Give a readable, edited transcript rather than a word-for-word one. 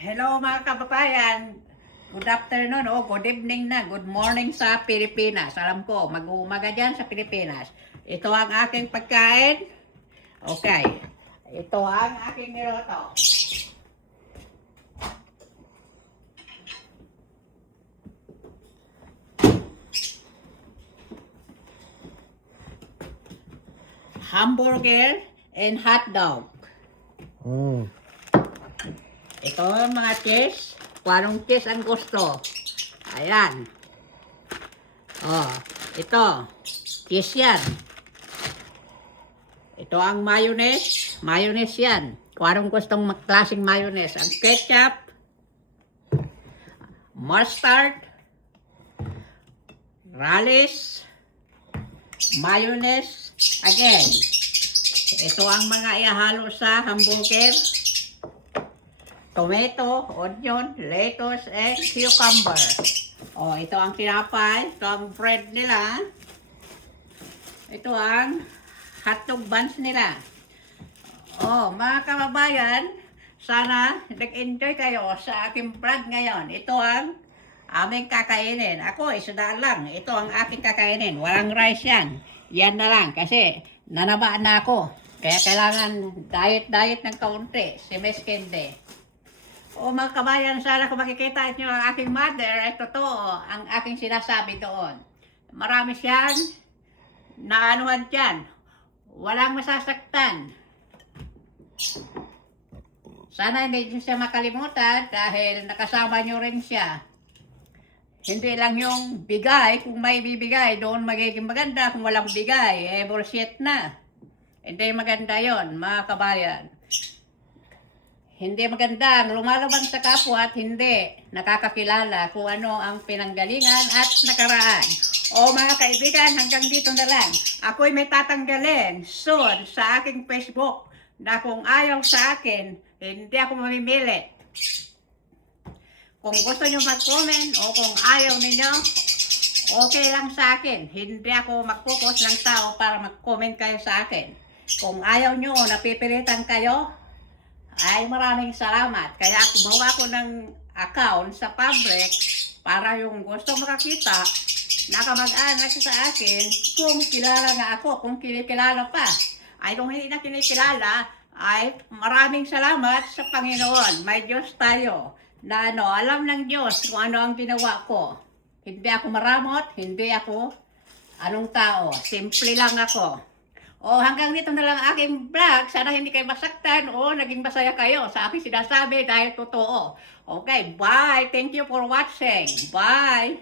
Hello mga kababayan. Good afternoon o good evening na. Good morning sa Pilipinas. Alam ko, mag-uumaga dyan sa Pilipinas. Ito ang aking pagkain. Okay. Ito ang aking niluto. Hamburger and hot dog. Ito ang mga cheese. Kung anong cheese ang gusto. Ayan. Oh, ito. Cheese yan. Ito ang mayonnaise. Mayonnaise yan. Kung anong gustong klaseng mayonnaise. Ang ketchup. Mustard. Relish. Mayonnaise. Again. Ito ang mga ihalo sa hamburger. Tomato, onion, lettuce, and cucumber. Oh, ito ang tinapay. Ito ang bread nila. Ito ang hotdog buns nila. Oh, mga kababayan, sana nag-enjoy kayo sa aking vlog ngayon. Ito ang aming kakainin. Ako, isa lang. Ito ang aking kakainin. Walang rice yan. Yan na lang kasi nanaba na ako. Kaya kailangan diet ng kaunti. Si Miss Kendi. O mga kabayan, sana kung makikita nyo ang aking mother, ay totoo ang aking sinasabi doon. Marami siyang naanuhan dyan. Walang masasaktan. Sana hindi nyo siya makalimutan dahil nakasama nyo rin siya. Hindi lang yung bigay, kung may bibigay, doon magiging maganda. Kung walang bigay, bullshit na. Hindi maganda yon mga kabayan. Hindi maganda ang lumalabang sa kapwa at hindi nakakakilala kung ano ang pinanggalingan at nakaraan. O mga kaibigan, hanggang dito na lang. Ako'y may tatanggalin soon sa aking Facebook na kung ayaw sa akin, hindi ako mamimili. Kung gusto nyo mag-comment o kung ayaw ninyo, okay lang sa akin. Hindi ako magpupos ng tao para mag-comment kayo sa akin. Kung ayaw nyo, napipilitan kayo, ay maraming salamat. Kaya gumawa ko ng account sa public para yung gusto makakita, nakamag-anak sa akin kung kilala nga ako, kung kinikilala pa. Ay kung hindi na kinikilala, ay maraming salamat sa Panginoon. May Diyos tayo na alam ng Diyos kung ano ang ginawa ko. Hindi ako maramot, hindi ako anong tao. Simple lang ako. O hanggang dito na lang aking vlog. Sana hindi kayo masaktan o naging masaya kayo sa aking sinasabi dahil totoo. Okay, bye. Thank you for watching. Bye.